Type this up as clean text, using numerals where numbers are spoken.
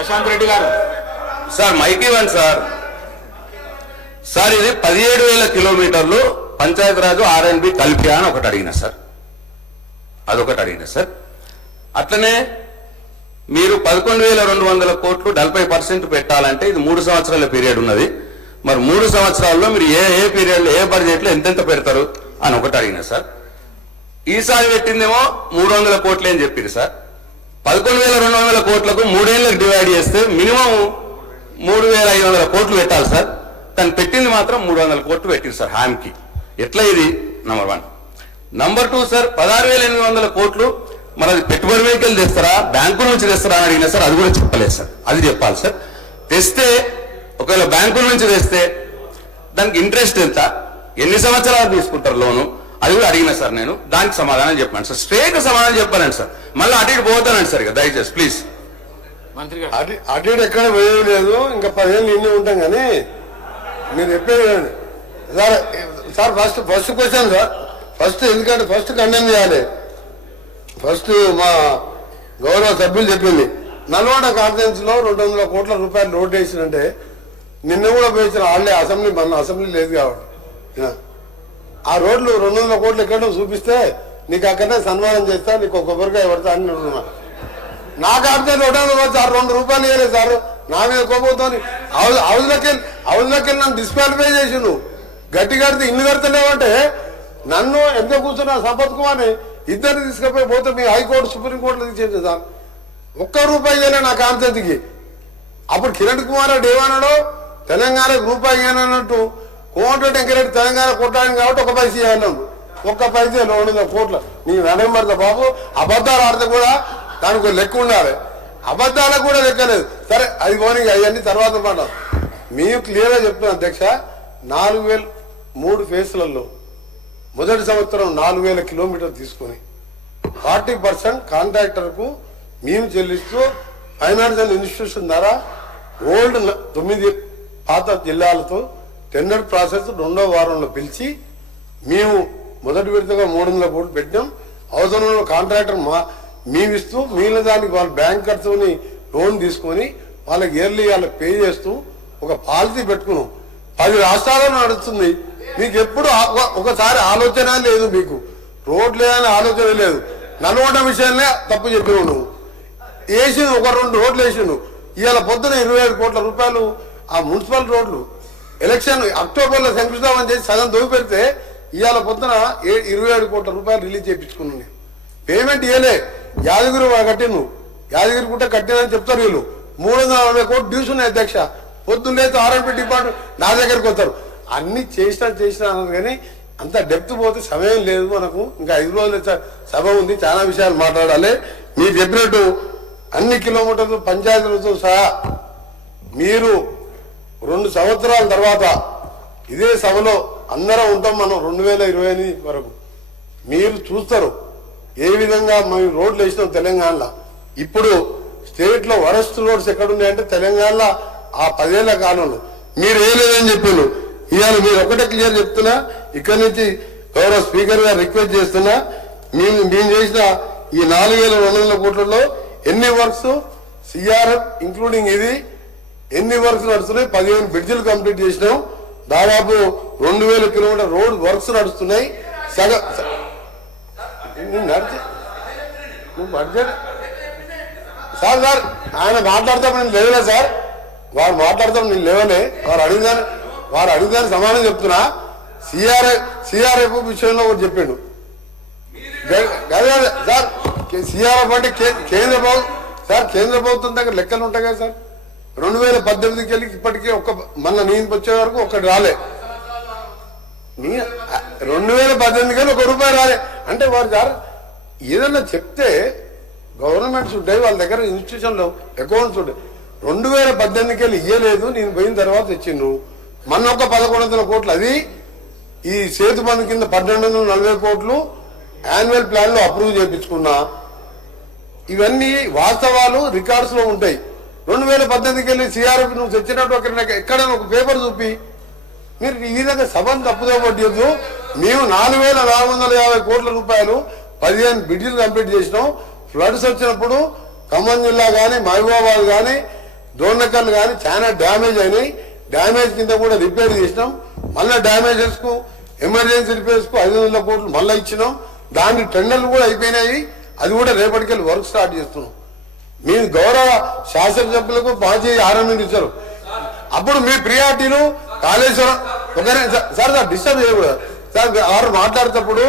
ప్రశాంత్ రెడ్డి గారు sir mic ఇవ్వండి sir. Sir ఇది 17,000 కిలోమీటర్లు పంచాయతీరాజు ఆర్ఎన్బి కలిపి అని ఒకటి అడిగిన సార్, అదొకటి అడిగిన సార్. అట్లనే మీరు 11,200 కోట్లు 40% పెట్టాలంటే ఇది 3 సంవత్సరాల పీరియడ్ ఉన్నది. మరి 3 సంవత్సరాల్లో మీరు ఏ పీరియడ్లో ఏ బడ్జెట్లో ఎంతెంత పెడతారు అని ఒకటి అడిగిన సార్. ఈసారి పెట్టిందేమో 300 కోట్లు అని చెప్పింది సార్. 11,200 కోట్లకు 3 ఏళ్ళకి డివైడ్ చేస్తే మినిమం 3,500 కోట్లు పెట్టాలి సార్. కానీ పెట్టింది మాత్రం 300 కోట్లు పెట్టింది సార్ హామీకి. ఎట్లా ఇది నంబర్ 1. నంబర్ 2 సార్ 16,800 కోట్లు మరి అది పెట్టుబడి వెహికల్ తెస్తారా బ్యాంకుల నుంచి తెస్తారా అని అడిగినా సార్, అది కూడా చెప్పలేదు సార్. అది చెప్పాలి సార్. తెస్తే ఒకవేళ బ్యాంకుల నుంచి తెస్తే దానికి ఇంట్రెస్ట్ ఎంత, ఎన్ని సంవత్సరాలు తీసుకుంటారు లోను, అది కూడా అడిగినా సార్. నేను దానికి సమాధానం చెప్పాను సార్, స్ట్రేట్ సమాధానం చెప్పానండి సార్. మళ్ళీ అటు ఇటు పోతానండి సార్, ఇక దయచేసి ప్లీజ్. మంత్రి గారు అటు ఇటు ఎక్కడ పోయేది లేదు, ఇంకా 10 ఏళ్ళు ఇన్ని ఉంటాం. కానీ మీరు చెప్పేది sir. Sir first question sir, first ఎందుకంటే ఫస్ట్ కండెమ్ చేయాలి. ఫస్ట్ మా గౌరవ సభ్యులు చెప్పింది నల్గొండ కాన్ఫరెన్స్ లో 200 కోట్ల రూపాయలు రోడ్ వేసినంటే నిన్న కూడా పోయించిన వాళ్ళే అసెంబ్లీ, మన అసెంబ్లీ లేదు కాబట్టి ఆ రోడ్లు 200 కోట్లు ఎక్కడో చూపిస్తే నీకు అక్కడనే సన్మానం చేస్తా, నీకు ఒక కొబ్బరికాయ పడతా అని ఉంటున్నా. నాకు ఆపితే 200 సార్ 2 రూపాయలు ఇవ్వలేదు సార్. నా మీద కోపంతో హౌస్లోకి నన్ను డిస్క్వాలిఫై చేసి నువ్వు గట్టి కడితే ఇల్లు కడతలేవంటే నన్ను ఎంత కూర్చున్నా సంపత్ కుమార్ని ఇద్దరిని తీసుకుపోయి పోతే మీ హైకోర్టు సుప్రీంకోర్టులో తీసేది సార్. 1 రూపాయి ఇవ్వలే నా కాన్సెన్స్కి. అప్పుడు కిరణ్ కుమార్ రెడ్డి ఏమన్నాడు, తెలంగాణకు రూపాయి ఇవ్వనన్నట్టు కోమటిరెడ్డి వెంకరెడ్డి తెలంగాణ కొట్టాను కాబట్టి 1 పైసా ఇవ్వన్నాడు. 1 పైసా 200 కోట్ల నీ నడమడతా బాబు. అబద్ధాలు ఆడితే కూడా దానికి లెక్క ఉండాలి, అబద్ధాలకు కూడా లెక్కలేదు. సరే అది పోనీ అవన్నీ తర్వాత మాట. మేము క్లియర్గా చెప్తున్నాం అధ్యక్ష, 4,000 ఫేజ్లలో మొదటి సంవత్సరం 4,000 కిలోమీటర్లు తీసుకొని 40% కాంట్రాక్టర్కు మేము చెల్లిస్తూ ఫైనాన్షియల్ ఇన్స్టిట్యూషన్ ద్వారా ఓల్డ్ 9 పాత జిల్లాలతో టెండర్ ప్రాసెస్ 2వ వారంలో పిలిచి మేము మొదటి విడతగా 300 కోట్లు పెట్టాం. అవసరంలో కాంట్రాక్టర్ మేము ఇస్తూ మిగిలిన దానికి వాళ్ళు బ్యాంకర్తోని లోన్ తీసుకొని వాళ్ళకి ఇయర్లీ వాళ్ళకి పే చేస్తూ ఒక పాలసీ పెట్టుకున్నాం. 10 రాష్ట్రాలను నడుస్తుంది. మీకు ఎప్పుడు ఒకసారి ఆలోచన లేదు, మీకు రోడ్లే అని ఆలోచన లేదు. నల్గొండ విషయాన్నే తప్పు చెప్పినావు నువ్వు. వేసింది 1-2 రోడ్లు వేసిండు. ఇవాళ పొద్దున 25 కోట్ల రూపాయలు ఆ మున్సిపల్ రోడ్లు ఎలక్షన్ అక్టోబర్లో శంకుస్థాపన చేసి సగం దొవి పెడితే ఇవాళ పొద్దున 27 కోట్ల రూపాయలు రిలీజ్ చేయించుకున్నాను. పేమెంట్ ఇవ్వలే. యాదగిరి కట్టిను, యాదగిరి గుట్ట కట్టినని చెప్తారు వీళ్ళు. 340 కోట్లు డ్యూస్ ఉన్నాయి అధ్యక్ష. పొద్దున్న ఆర్ఎంపీ డిపార్ట్మెంట్ నా దగ్గరకు వస్తారు. అన్ని చేసినా అన్నారు కానీ అంత డెప్త్ పోతే సమయం లేదు మనకు. ఇంకా 5 రోజుల సభ ఉంది, చాలా విషయాలు మాట్లాడాలి. మీరు చెప్పినట్టు అన్ని కిలోమీటర్లు పంచాయతీలతో సహా మీరు 2 సంవత్సరాల తర్వాత ఇదే సభలో అందరం ఉంటాం మనం 2028 వరకు. మీరు చూస్తారు ఏ విధంగా మేము రోడ్లు వేసినాం తెలంగాణలో. ఇప్పుడు స్టేట్ లో వరస్ట్ రోడ్స్ ఎక్కడున్నాయంటే తెలంగాణలో ఆ 10 ఏళ్ల కాలంలో మీరు వేయలేదని చెప్పారు. ఇవాళ మీరు ఒకటే క్లియర్ చెప్తున్నా, ఇక్కడి నుంచి గౌరవ స్పీకర్ గారు రిక్వెస్ట్ చేస్తున్నా, మేము చేసిన ఈ 4,200 కోట్లలో ఎన్ని వర్క్స్ సిఆర్ఎఫ్ ఇంక్లూడింగ్ ఇది ఎన్ని వర్క్స్ నడుస్తున్నాయి. 15 బ్రిడ్జిలు కంప్లీట్ చేసినాం. దాదాపు 2,000 కిలోమీటర్ రోడ్ వర్క్స్ నడుస్తున్నాయి. సగం బడ్జెట్ సార్ ఆయన మాట్లాడతాం నేను లేవలే సార్, వారు మాట్లాడతాం నేను లేవలే. వారు అడిగిదాన్ని సమాధానం చెప్తున్నా. సిఆర్ఎఫ్ విషయంలో ఒకటి చెప్పిండు సార్. సిఆర్ఎఫ్ అంటే కేంద్ర ప్రభుత్వం సార్, కేంద్ర ప్రభుత్వం దగ్గర లెక్కలు ఉంటాయి కదా సార్. 2018కి వెళ్ళి ఇప్పటికీ మన నేను వచ్చే వరకు ఒకటి రాలే. 2018కి వెళ్ళి 1 రూపాయి రాలే అంటే వారు సార్ ఏదన్నా చెప్తే గవర్నమెంట్స్ ఉంటాయి, వాళ్ళ దగ్గర ఇన్స్టిట్యూషన్లో అకౌంట్స్ ఉంటాయి. 2018కి వెళ్ళి ఇయ్యలేదు, నేను పోయిన తర్వాత ఇచ్చిండ్రు. మొన్న ఒక 1,100 కోట్లు అది ఈ సేతు బంధు కింద 1,240 కోట్లు యాన్యువల్ ప్లాన్ లో అప్రూవ్ చేయించుకున్నా. ఇవన్నీ వాస్తవాలు రికార్డ్స్ లో ఉంటాయి. 2018కి వెళ్ళి సిఆర్ఎఫ్ నువ్వు తెచ్చినట్టు ఎక్కడైనా ఒక పేపర్ చూపి. మీరు ఈ విధంగా సభను తప్పుదో పట్టద్దు. మేము 4,450 కోట్ల రూపాయలు 15 బ్రిడ్జిలు కంప్లీట్ చేసినాం. ఫ్లడ్స్ వచ్చినప్పుడు ఖమ్మం జిల్లా కానీ మహబూబాబాద్ కానీ డోర్నకల్ కానీ చాలా డ్యామేజ్ అయినాయి. డ్యామేజ్ కింద కూడా రిపేర్ చేసినాం. మళ్ళీ డ్యామేజెస్ కు ఎమర్జెన్సీ రిపేర్స్ కు 500 కోట్లు మళ్ళీ ఇచ్చినాం. దాని టెండర్లు కూడా అయిపోయినాయి. అది కూడా రేపటికెళ్ళి వర్క్ స్టార్ట్ చేస్తున్నాం. మీ గౌరవ శాసనసభ్యులకు పాచి ఆరంభించారు. అప్పుడు మీ ప్రియారిటీలు కాళేశ్వరం ఒకరే సార్ డిస్టర్బ్ చేయకూడదు సార్. వారు మాట్లాడేటప్పుడు